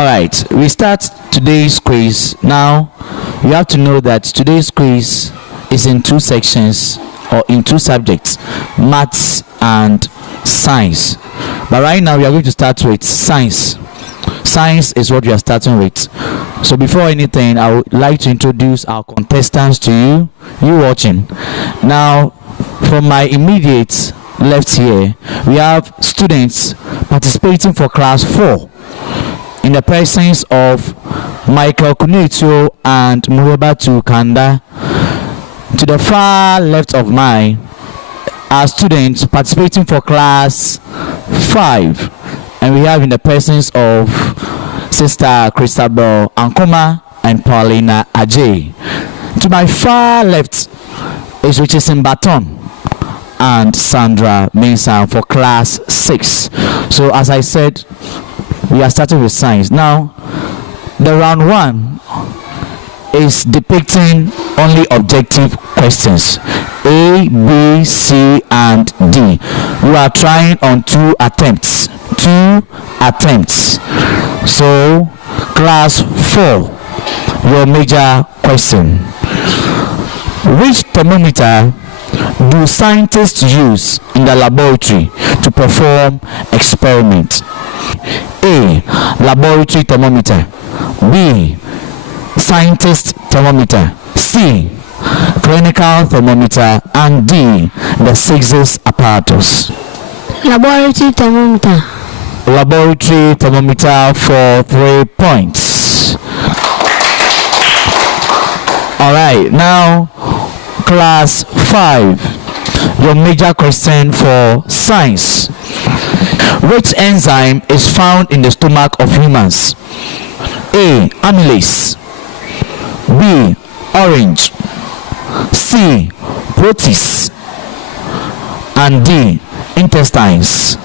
All right, we start today's quiz. Now, you have to know that today's quiz is in two sections or in two subjects, maths and science. But right now, we are going to start with science. Science is what we are starting with. So before anything, I would like to introduce our contestants to you watching. Now, from my immediate left here, we have students participating for class 4 in the presence of Michael Kunetio and Murebatu Kanda. To the far left of mine are students participating for class 5, and we have in the presence of Sister Christabel Ankoma and Paulina Ajay. To my far left is Richardson Baton and Sandra Mensah for class 6. So as I said, we are starting with science. Now, the round 1 is depicting only objective questions, A, B, C, and D. We are trying on 2 attempts. So, class 4, your major question. Which thermometer do scientists use in the laboratory to perform experiments? A, laboratory thermometer. B, scientist thermometer. C, clinical thermometer. And D, the Sixes apparatus. Laboratory thermometer. Laboratory thermometer for 3 points. All right, now class 5, your major question for science. Which enzyme is found in the stomach of humans? A, amylase. B, orange. C, protease. And D, intestines.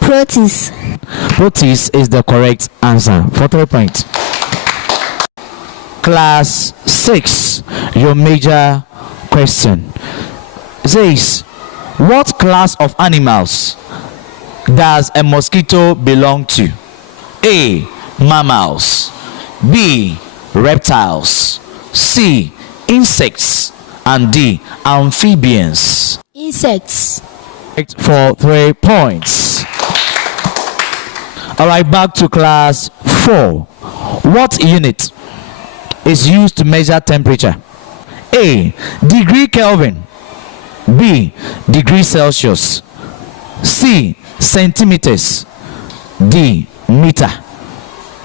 Protease. Protease is the correct answer for 3 points. Class 6, your major question says, what class of animals does a mosquito belong to? A, mammals. B, reptiles. C, insects. And D, amphibians. Insects. For 3 points. All right, back to class 4. What unit is used to measure temperature? A, degree Kelvin. B, degree Celsius. C, centimeters. D, meter.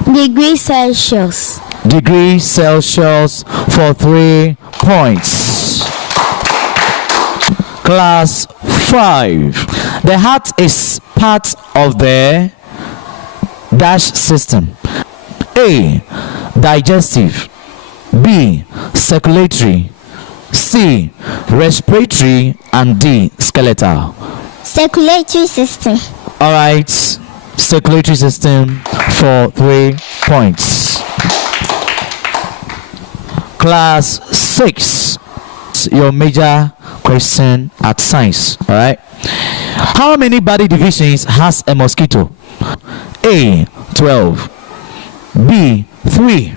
Degree Celsius. Degree Celsius for 3 points. Class 5. The heart is part of the dash system. A, digestive. B, circulatory. C, respiratory. And D, skeletal. Circulatory system. All right, circulatory system for 3 points. Class 6, your major question at science. All right, how many body divisions has a mosquito? A, 12. B, 3.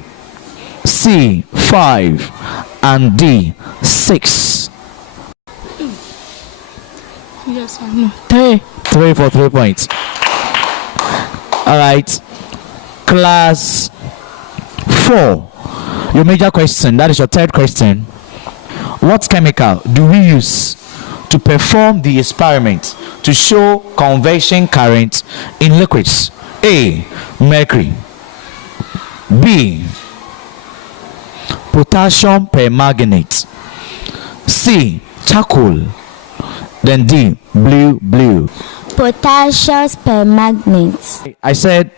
C, 5. And D, 6. Yes, I know. 3. 3 for 3 points. All right, class 4, your major question, that is your third question. What chemical do we use to perform the experiment to show convection current in liquids? A, mercury. B, potassium permanganate. C, charcoal. Then D, blue. Potassium permanganate. I said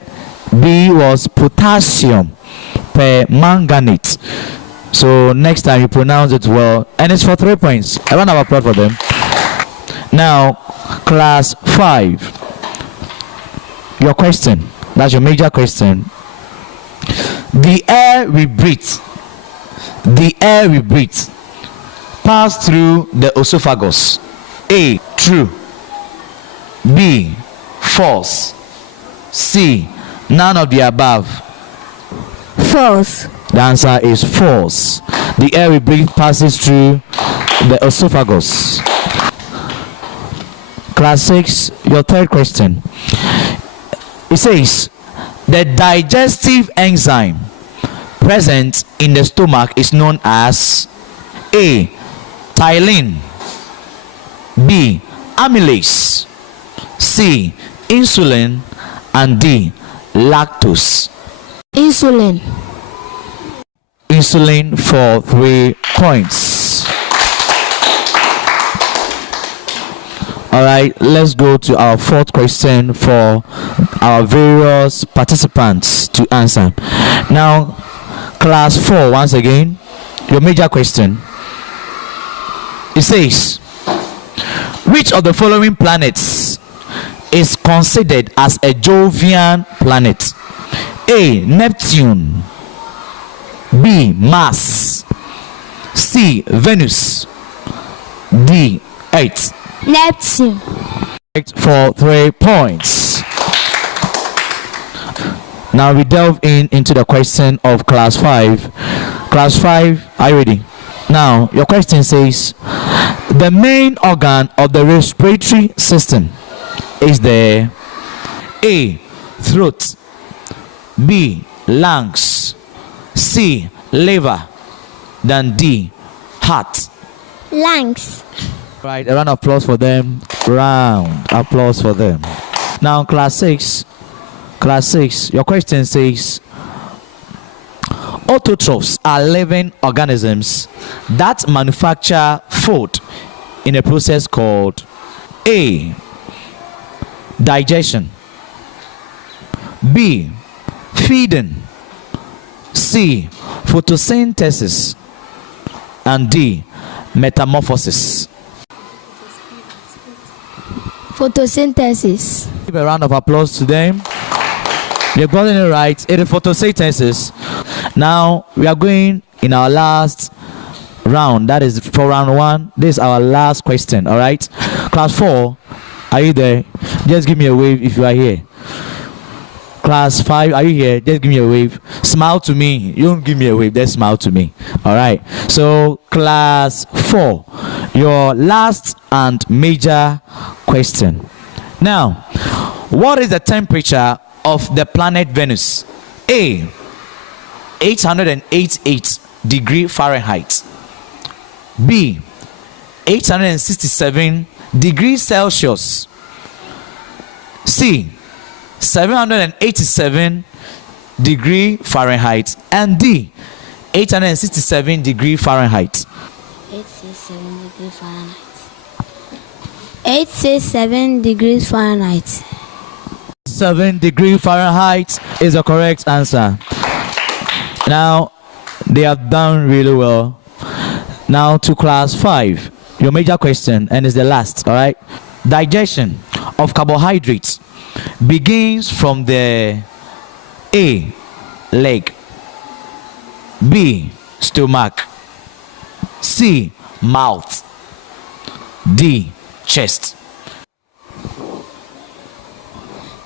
B was potassium permanganate. So next time you pronounce it well, and it's for 3 points. I want to applaud for them. Now, class 5. Your question, that's your major question. The air we breathe pass through the esophagus. A, true. B, false. C, None of the above. False. The answer is false. The air we breathe passes through the esophagus. Class 6, your third question. It says, the digestive enzyme present in the stomach is known as A. Tyline, B. Amylase, C. Insulin, and D. Lactose. Insulin. Insulin for 3 points. Alright, let's go to our fourth question for our various participants to answer. Now, class 4, once again, your major question. It says, which of the following planets is considered as a Jovian planet? A. Neptune, B. Mars, C. Venus, D. Earth. Neptune. For 3 points. Now we delve into the question of class 5. Class 5, are you ready? Now your question says, the main organ of the respiratory system is the A. Throat, B. Lungs, C. Liver, then D. Heart. Lungs. Right, a round of applause for them. Round applause for them. Now class 6, your question says, autotrophs are living organisms that manufacture food in a process called A. Digestion, B. Feeding, C. Photosynthesis, and D. Metamorphosis. Photosynthesis. Give a round of applause to them. They've gotten it right. It is photosynthesis. Now we are going in our last round. That is for round 1. This is our last question. All right. Class 4, are you there? Just give me a wave if you are here. Class 5, are you here? Just give me a wave. Smile to me. You don't give me a wave. Just smile to me. All right. So class 4, your last and major question. Now, what is the temperature of the planet Venus? A. 888 degree Fahrenheit, B. 867 degrees Celsius, C. 787 degree Fahrenheit, and D. 867 degree Fahrenheit. 867 degrees Fahrenheit. 867 degrees Fahrenheit. 7 degree Fahrenheit is the correct answer. Now they have done really well. Now to class 5, your major question, and is the last. All right. Digestion of carbohydrates begins from the A. Leg, B. Stomach, C. Mouth, D. Chest.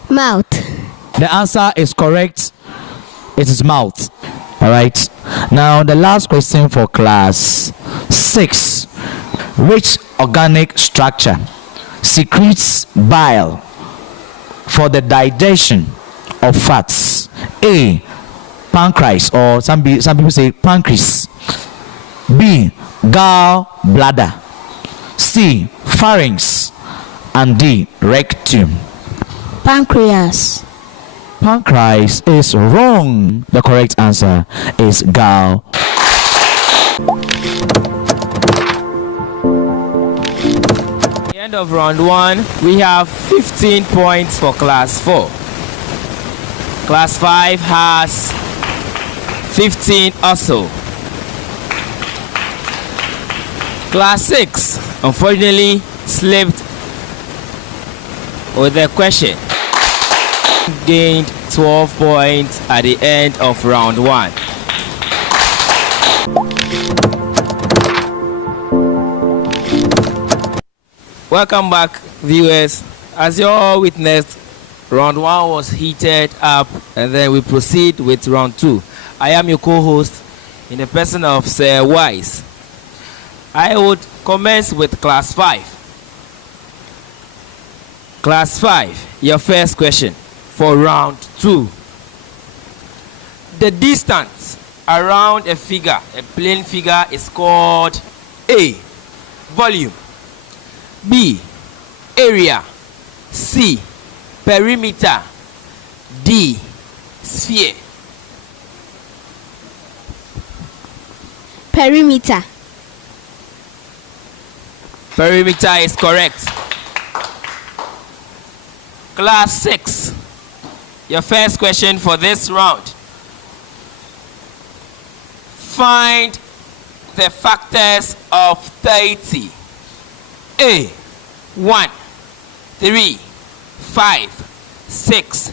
Mouth. The answer is correct. It is mouth. All right. Now the last question for class 6. Which organic structure secretes bile for the digestion of fats? A. Pancreas, or some people say pancreas. B. Gallbladder, C. Pharynx, and D. Rectum. Pancreas. Pancreas is wrong. The correct answer is gall. At the end of round 1, we have 15 points for class 4. Class 5 has 15 also. Class 6 unfortunately slipped with the question. Gained 12 points at the end of round 1. Welcome back, viewers. As you all witnessed, Round 1 was heated up, and then we proceed with round 2. I am your co-host in the person of Sir Wise. I would commence with class 5. Class 5, your first question for round 2. The distance around a figure, a plane figure, is called A, volume, B, area, C, perimeter, D, sphere. Perimeter. Perimeter is correct. Class 6, your first question for this round. Find the factors of 30. A, 1, 3, 5, 6,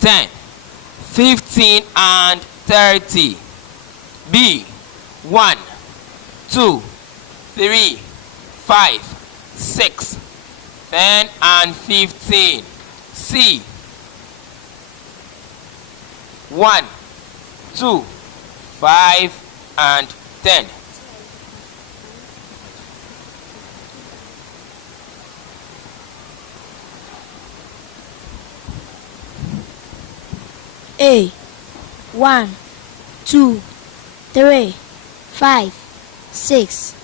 10, 15, and 30. B, 1, 2, 3, 5, 6, 10, and 15. C, 1, 2, 5, and 10. A, 1, 2, 3, 5, 6,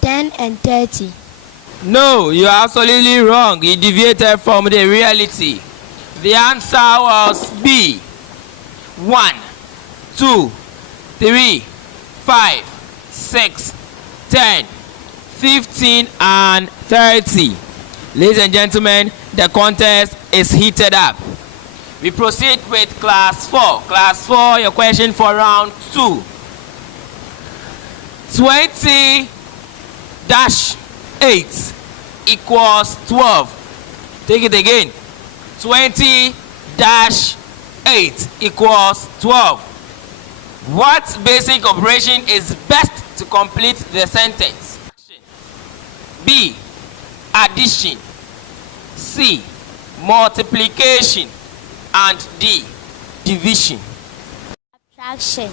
10, and 30. No, you are absolutely wrong. You deviated from the reality. The answer was B, 1, 2, 3, 5, 6, 10, 15, and 30. Ladies and gentlemen, the contest is heated up. We proceed with class 4. Class 4, your question for round 2. 20-8 equals 12. Take it again. 20-8 equals 12. What basic operation is best to complete the sentence? B, addition. C, multiplication. And D, division. Subtraction.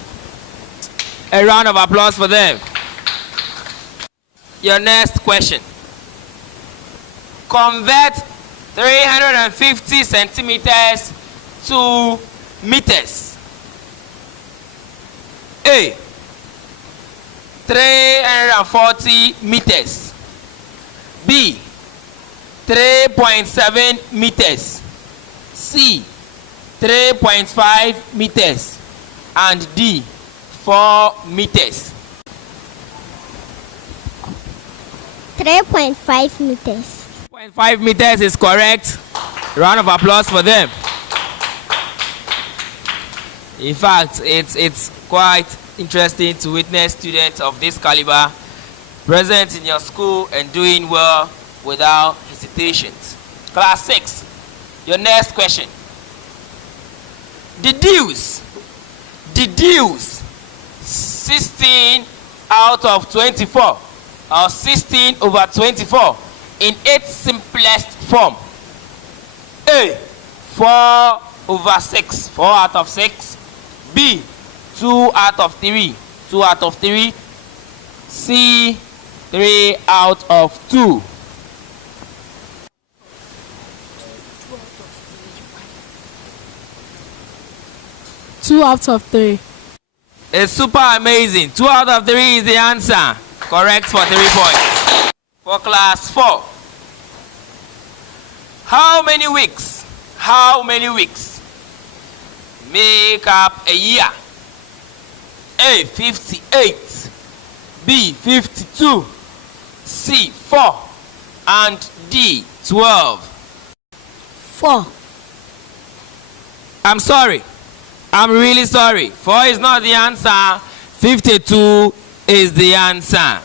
A round of applause for them. Your next question. Convert 350 centimeters to meters. A, 340 meters. B, 3.7 meters. C, 3.5 meters. And D, 4 meters. 3.5 meters. 3.5 meters is correct. Round of applause for them. In fact, it's quite interesting to witness students of this caliber present in your school and doing well without hesitations. Class 6, your next question. Deduce 16 out of 24 or 16 over 24 in its simplest form. A, 4 over 6, 4 out of 6. B, 2 out of 3, 2 out of 3. C, 3 out of 2. Two out of 3. It's super amazing. 2 out of 3 is the answer. Correct for 3 points. For class 4. How many weeks make up a year? A, 58. B, 52. C, 4. And D, 12. 4. I'm sorry. I'm really sorry. 4 is not the answer. 52 is the answer.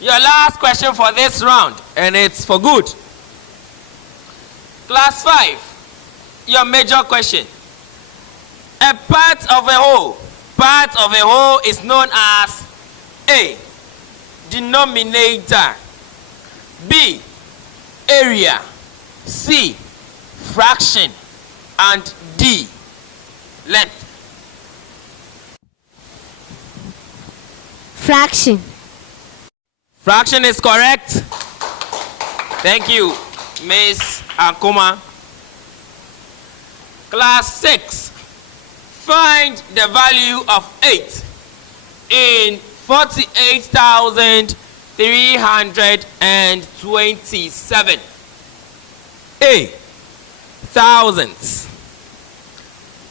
Your last question for this round, and it's for good. Class 5, your major question. A part of a whole is known as A, denominator. B, area. C, fraction, and D, length. Fraction. Fraction is correct. Thank you, Miss Akuma. Class 6. Find the value of 8 in 48,327. A. Thousands.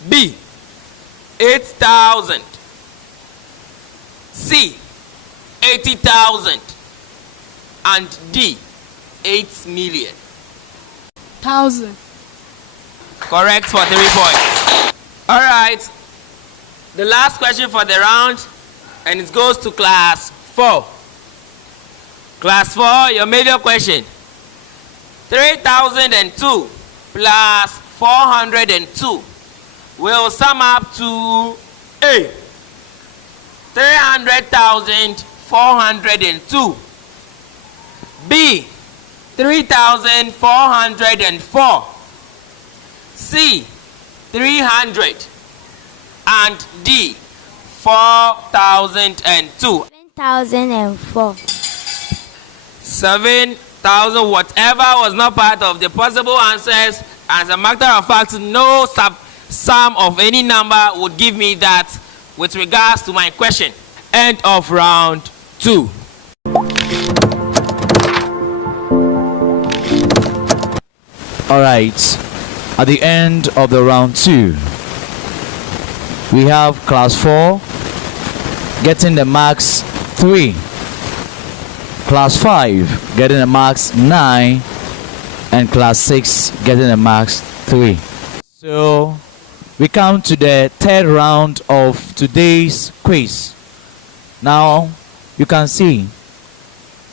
B. 8,000. C. 80,000. And D. 8 million. 1,000. Correct for 3 points. All right. The last question for the round, and it goes to class 4. Class 4, your major question. 3,002 plus 402 will sum up to A. 300,402. B. 3,404. C. 300. And D. 4,002. 7,004. 7,000, whatever was not part of the possible answers. As a matter of fact, no sum of any number would give me that with regards to my question. End of round 2. All right. At the end of the round 2, we have class 4 getting the marks 3, class 5 getting the marks 9, and class 6 getting the marks 3. So we come to the third round of today's quiz. Now you can see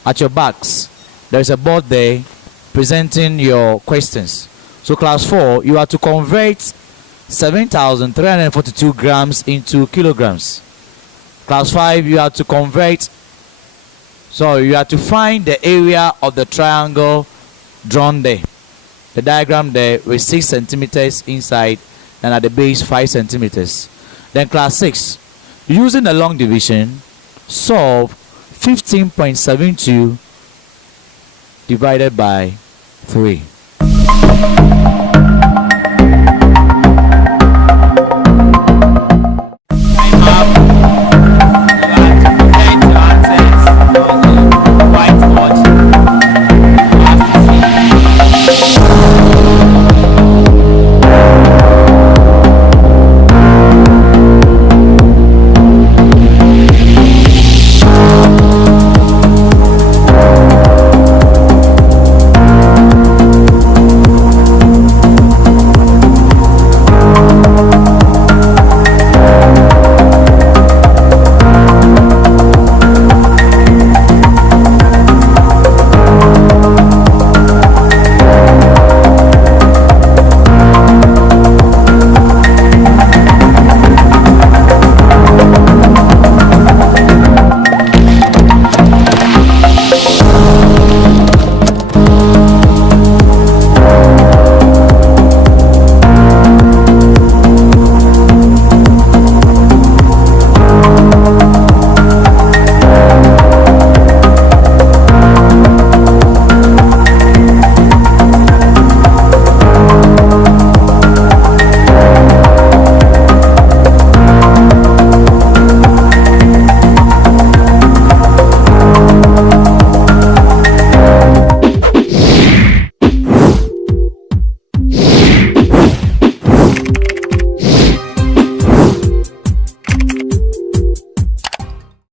at your backs there's a board there presenting your questions. So class 4, you have to convert 7,342 grams into kilograms. Class 5, you have to you have to find the area of the triangle drawn there, the diagram there, with 6 centimeters inside and at the base 5 centimeters. Then class 6, using the long division, solve 15.72 divided by 3.